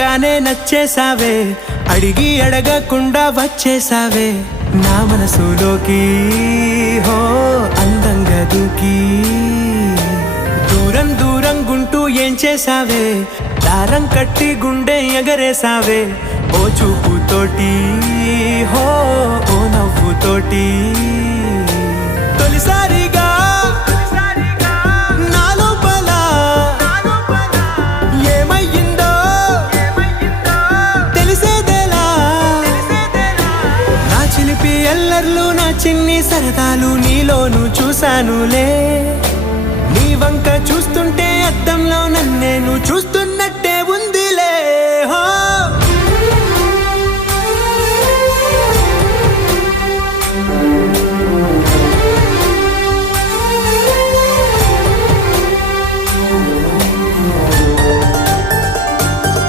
చూడంగానే నచ్చేసావే అడిగి అడగకుండా వచ్చేసావే నా మనసులోకి హో అందంగా దూకి. దూరం దూరం గుంటూ ఏం చేసావే దారం కట్టి గుండె ఎగరేసావే ఓ చూపుతోటి హో ఓ నవ్వుతోటి. ఎల్లర్లు నా చిన్ని సరదాలు నీలోను చూశానులే. నీ వంక చూస్తుంటే అద్దంలో నన్నేను చూ